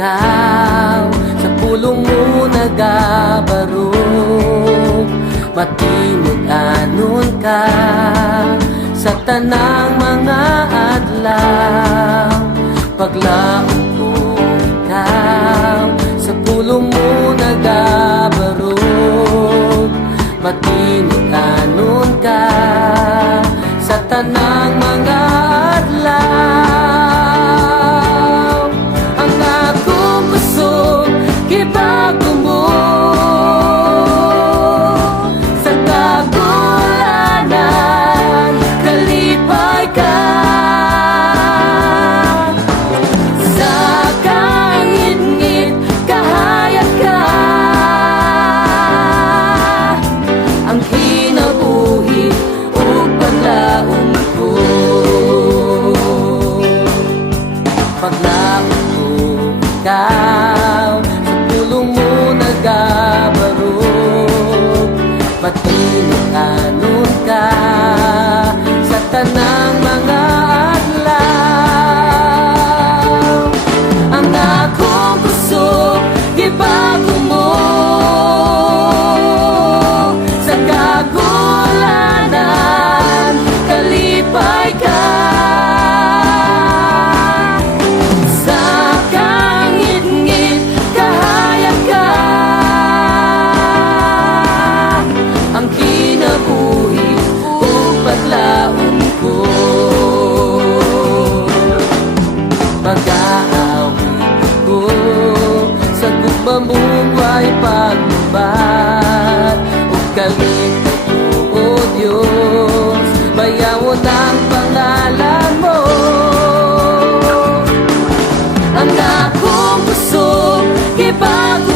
ikaw sa pulong mo nagabarog. Matinod anon ka sa tanang mga adlaw. Paglaong ko ikaw sa pulong mo nagabarog. Matinod anon ka sa tanang mga adlaw. Ang akong puso gibago mo sa kagulanan, kalipay ka sa kangit-ngit, kahayag ka. Ang kinabuhi ug paglaom ko, paglaom ko ikaw sa pulong mo nagabarog. Matinod anon ka sa tanang mga adlaw. Ang akong puso gibago mo sa kagulanan, kalipay ka sa kangit-ngit, kahayag ka. Ang kinabuhi ug paglaom ko, mag-aawit ko sa gugma mong way paglubat. Ug kalit ko, O Diyos, bayawon ang pangalan mo. Ang akong puso gibago